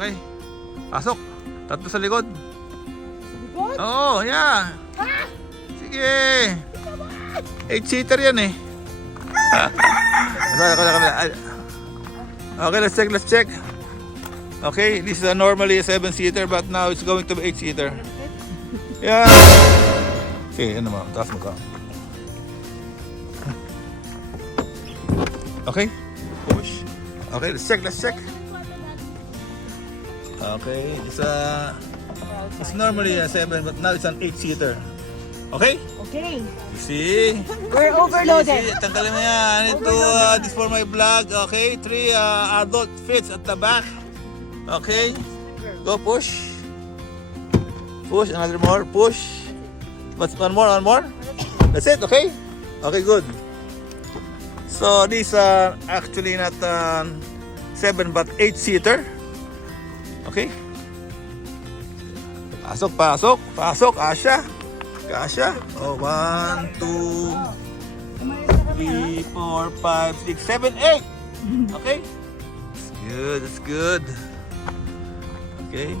Okay. Pasok. Tatlo sa likod. Likod? Oo, yeah. Sige. 8-seater yan eh. Okay, let's check. Okay, this is normally a 7-seater but now it's going to be 8-seater. Yeah. Okay, ano mo? Taas mo ka. Okay. Push. Okay, let's check. Okay, it's normally a 7 but now it's an 8-seater. Okay? Okay. You see? We're overloaded. See, tanggalin mo yan. Ito, this for my vlog. Okay, 3 adult fits at the back. Okay, go push. Push, another more, push. But one more. That's it, okay? Okay, good. So, these are actually not 7 but 8-seater. Okay? Pasok, Kasha. Oh, 1, 2, 3, 4, 5, 6, 7, 8. Okay? That's good. Okay.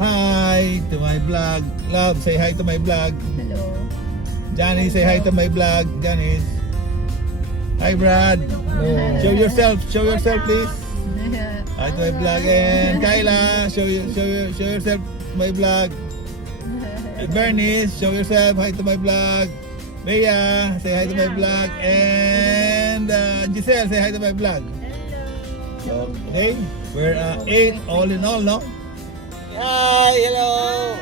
Hi to my vlog. Love, say hi to my vlog. Hello. Johnny, say hi to my vlog. Janice. Hi, Brad. Show yourself, please. Hi to my vlog. And Kyla, show yourself to my vlog. Bernice, show yourself. Hi to my vlog. Bea, say hi to my vlog. And Giselle, say hi to my vlog. Hello. Okay, we're 8 all in all, no? Hi, hello.